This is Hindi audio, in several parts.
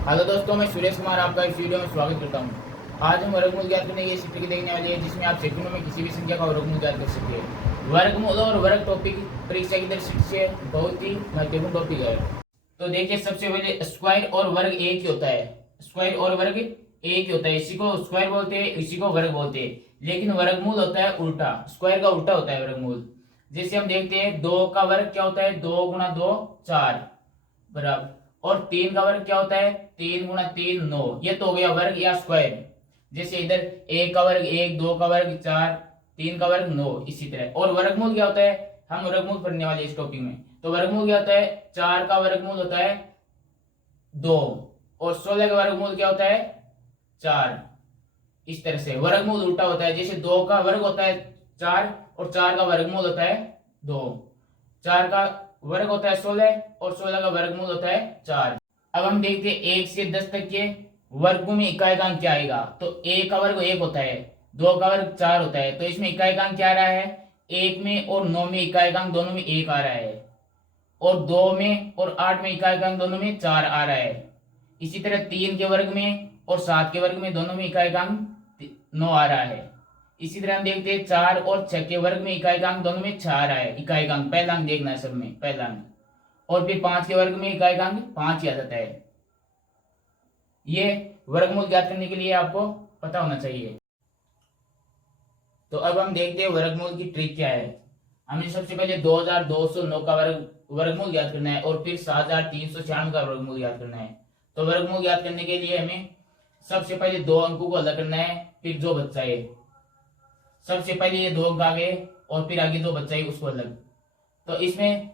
हेलो दोस्तों, मैं सुरेश कुमार आपका इस वीडियो में स्वागत करता हूं। आज हम वर्गमूल ज्ञात करने की चित्र देखने वाले हैं जिसमें आप सेकंडों में किसी भी संख्या का वर्गमूल ज्ञात कर सकते हैं। वर्गमूल और वर्ग टॉपिक परीक्षा की दृष्टि से बहुत ही महत्वपूर्ण टॉपिक है। तो देखिए, सबसे पहले स्क्वायर और वर्ग एक ही होता है। स्क्वायर और वर्ग एक ही होता है। इसी को स्क्वायर बोलते हैं, इसी को वर्ग बोलते हैं। लेकिन वर्गमूल होता है उल्टा, स्क्वायर का उल्टा होता है वर्गमूल। जैसे हम देखते हैं, 2 का वर्ग क्या होता है, 2 गुणा 2 4 बराबर। और 3 का वर्ग क्या होता है, 3 गुणा 3 9। ये तो हो गया वर्ग या स्क्वायर। जैसे इधर 1 का वर्ग 1, 2 का वर्ग 4, 3 का वर्ग 9, इसी तरह। और वर्गमूल क्या होता है, हम वर्गमूल पढ़ने वाले इस टॉपिक में। तो वर्गमूल क्या होता है, 4 का वर्गमूल होता है 2 और 16 का वर्गमूल क्या होता है 4। इस तरह से वर्गमूल उल्टा होता है। जैसे 2 का वर्ग होता है 4 और 4 का वर्गमूल होता है 2। 4 का वर्ग होता है 16 और 16 का वर्गमूल होता है 4। अब हम देखते हैं 1 से 10 तक के वर्गों में इकाई क्या आएगा। तो 1 का वर्ग 1 होता है, 2 का वर्ग 4 होता है। तो इसमें इकाई क्या आ रहा है, 1 में और 9 में इकाई दोनों में 1 आ रहा है। और 2 में और 8 में इकाई दोनों में 4 आ रहा है। इसी तरह 3 के वर्ग में और 7 के वर्ग में दोनों में इकाई 9 आ रहा है। इसी तरह हम देखते हैं 4 और 6 के वर्ग में इकाई दोनों में 6 आ रहा है। इकाई पहला अंक देखना है सब में, पहला अंक। और फिर 5 के वर्ग में इकाई 5 ही आ जाता है। ये वर्गमूल ज्ञात करने के लिए आपको पता होना चाहिए। तो अब हम देखते हैं वर्गमूल की ट्रिक क्या है। हमें सबसे पहले 2209 का वर्गमूल ज्ञात करना है और फिर 7396 का वर्गमूल ज्ञात करना है। तो वर्गमूल ज्ञात करने के लिए हमें सबसे पहले 2 अंकों को अलग करना है, फिर जो बच्चा है सबसे पहले ये 2 अंक आगे और फिर आगे जो बच्चा है उसको अलग। तो इसमें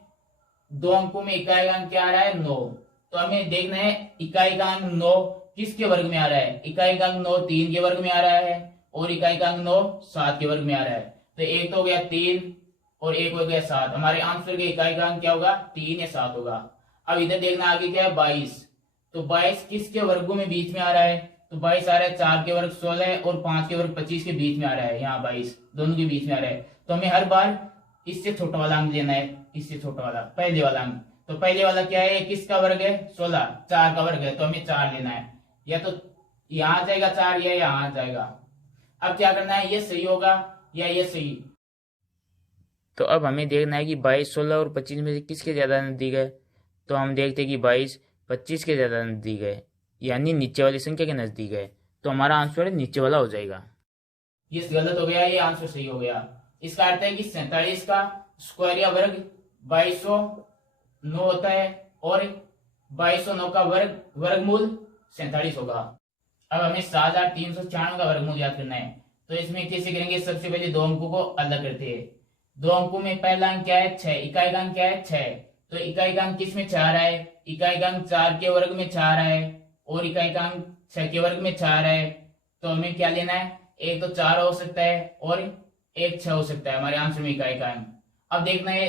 2 अंकों में इकाई क्या आ रहा है 9। तो हमें देखना है इकाई 9 किसके वर्ग में आ रहा है। इकाई 9 3 के वर्ग में आ रहा है और इकाई 9 7 के वर्ग में आ रहा है। तो एक तो हो गया 3 और एक हो गया 7। हमारे आंसर के इकाई क्या होगा, 3 या 7 होगा। अब इधर देखना आगे क्या है 22। तो 22 किसके वर्गों में बीच में आ रहा है। तो 22 आ रहा है 4 के वर्ग 16 और 5 के वर्ग 25 के बीच में आ रहा है। यहाँ 22 दोनों के बीच में आ रहा है। तो हमें हर बार इससे छोटा वाला अंक लेना है, इससे छोटा वाला पहले वाला अंक। तो पहले वाला क्या है, किसका वर्ग है 16, 4 का वर्ग है। तो हमें 4 लेना है। या तो यहाँ आ जाएगा 4 या यहाँ आ जाएगा। अब क्या करना है, ये सही होगा या ये सही। तो अब हमें देखना है कि 22 16 और 25 में से किसके ज़्यादा नज़दीक है। तो हम देखते हैं कि 22 25 के ज़्यादा नज़दीक है, यानी नीचे वाली संख्या के नज़दीक है। तो हमारा आंसर नीचे वाला हो जाएगा। ये गलत हो गया, ये आंसर सही हो गया। इसका अर्थ है कि 47 का स्क्वायर या वर्ग 2209 होता है और 2209 का वर्गमूल 47 होगा। अब हमें 7396 का वर्गमूल याद करना है। तो इसमें कैसे करेंगे, सबसे पहले 2 अंकों को अलग करते हैं। 2 अंकों में पहला अंक क्या है 6, इकाई अंक क्या है 6। तो इकाई अंक किस में 4 है, इकाई अंक 4 के वर्ग में 4 है और इकाई अंक 6 के वर्ग में 4 है। तो हमें क्या लेना है, एक तो 4 हो सकता है और एक 6 हो सकता है हमारे आंसर में इकाई अंक। अब देखना है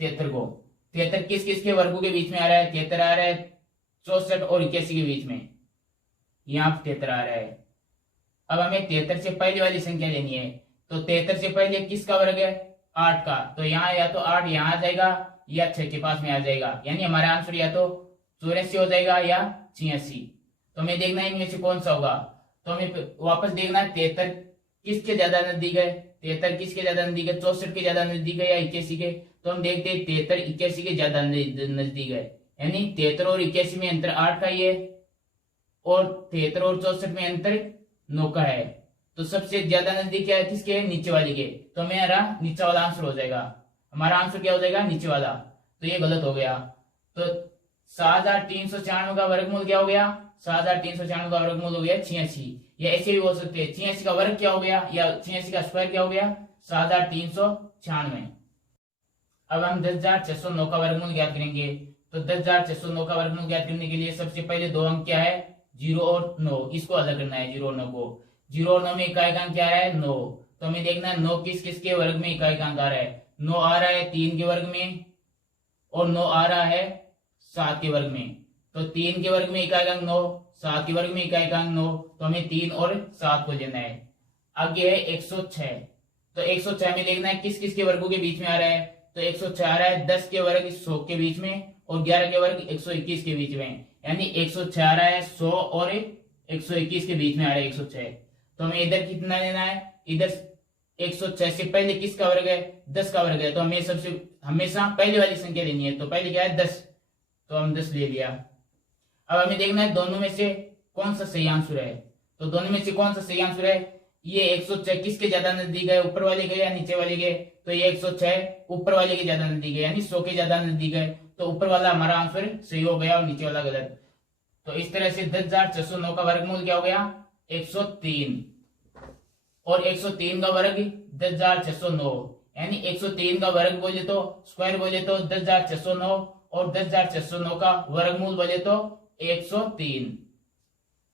73 को, 73 किस किस के वर्गों के बीच में आ रहा है। 73 आ रहा है 64 और 81 के बीच में, यहाँ 73 आ रहा है। अब हमें 73 से पहले वाली संख्या लेनी है। तो 73 से पहले किसका वर्ग है 8 का। तो यहाँ या तो 8 यहाँ आ जाएगा या 6 के पास में आ जाएगा, यानी हमारा आंसर या तो 84 हो जाएगा या 86। तो हमें देखना है इनमें से कौन सा होगा। तो हमें वापस देखना है 73 किसके ज्यादा नजदीक है। 73 किसके ज्यादा नजदीक है, 64 के ज्यादा नजदीक है या 81 के। तो हम देखते हैं 73 81 के ज्यादा नजदीक है, यानी 73 और 81 में अंतर 8 का ही है और 73 और 64 में अंतर 9 का है। तो सबसे ज्यादा नजदीक क्या है, किसके है, नीचे वाले के। तो मेरा नीचे वाला आंसर हो जाएगा। हमारा आंसर क्या हो जाएगा, नीचे वाला। तो ये गलत हो गया। तो 7396 का वर्गमूल क्या हो गया, 7396 का वर्गमूल हो गया 86। या ऐसे भी हो सकते हैं 86 का वर्ग क्या हो गया या 86 का स्क्वायर क्या हो गया 7396। अब हम 10609 का वर्गमूल ज्ञात करेंगे। तो 10609 का वर्गमूल ज्ञात करने के लिए सबसे पहले 2 अंक क्या है 0 और 9, इसको अलग करना है 0 और 9 को। 0 और 9 में इकाई अंक क्या आ रहा है 9। तो हमें देखना है 9 किस किस के वर्ग में इकाई अंक आ रहा है। 9 आ रहा है 3 के वर्ग में और 9 आ रहा है 7 के वर्ग में। तो 3 के वर्ग में इकाई अंक 9, 7 के वर्ग में इकाई अंक 9। तो हमें 3 और 7 को लेना है। आगे है 106। तो 106 में देखना है किस किस के वर्गों के बीच में आ रहा है। तो 106 आ रहा है 10 के वर्ग 100 के बीच में और 11 के वर्ग 121 के बीच में, यानी 106 आ रहा है, 100 और 121 के बीच में आ रहा है 106। तो हमें इधर कितना लेना है, इधर 106 से पहले किसका वर्ग है, 10 का वर्ग है, तो हमें हमेशा पहली वाली संख्या लेनी है। तो पहले क्या है 10, तो हम 10 ले लिया। अब हमें देखना है दोनों में से कौन सा सही आंसर है। तो दोनों में से कौन सा सही आंसर है, ये 106 किसके ज्यादा नजदीक है, ऊपर वाले के या नीचे वाले के। तो ये 106 ऊपर वाले के ज्यादा नजदीक है, यानी 100 के ज्यादा नजदीक है। तो ऊपर वाला हमारा आंसर सही हो गया और नीचे वाला गलत। तो इस तरह से 10,609 का वर्गमूल क्या हो गया, 103। और 103 का वर्ग 10,609, यानी 103 का वर्ग बोले तो स्क्वायर बोले तो 10,609 और 10,609 का वर्गमूल बोले तो 103।